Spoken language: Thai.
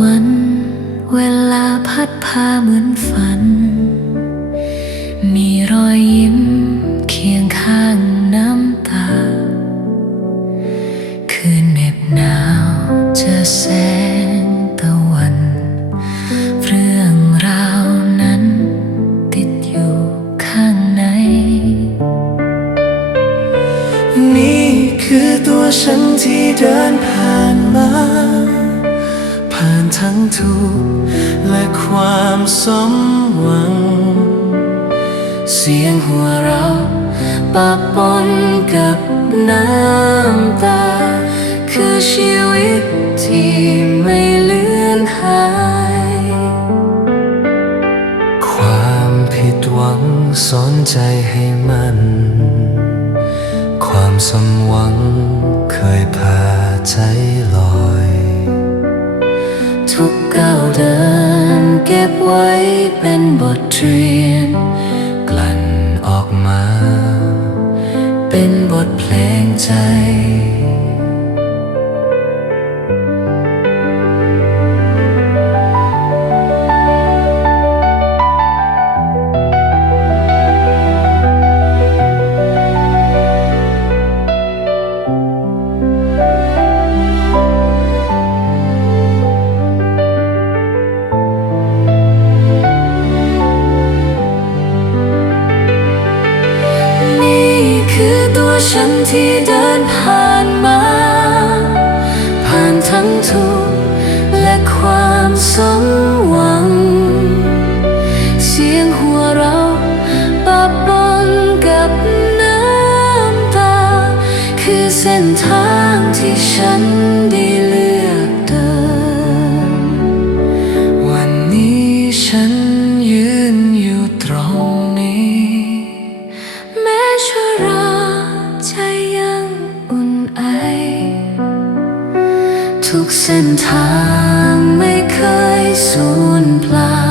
วัน เวลาพัดพาเหมือนฝัน มีรอยยิ้มเคียงข้างน้ำตา คืนเหน็บหนาวจะแสงตะวัน เรื่องราวนั้นติดอยู่ข้างใน นี่คือตัวฉันที่เดินผ่านมา ผ่านทั้งทุกข์และความสมหวัง เสียงหัวเราะปะปนกับน้ำตา คือชีวิตที่ไม่เลือนหาย ความผิดหวังสอนใจให้มันความสมหวังเคยพาใจลอย ทุกก้าวเดิน เก็บไว้เป็นบทเรียน กลั่นออกมา เป็นบทเพลงใจ ฉันที่เดินผ่านมา ผ่านทั้งทุกข์และความสมหวัง เสียงหัวเราะปะปนกับน้ำตา คือเส้นทางที่ฉันได้เลือก ทุกเส้นทางไม่เคยสูญเปล่า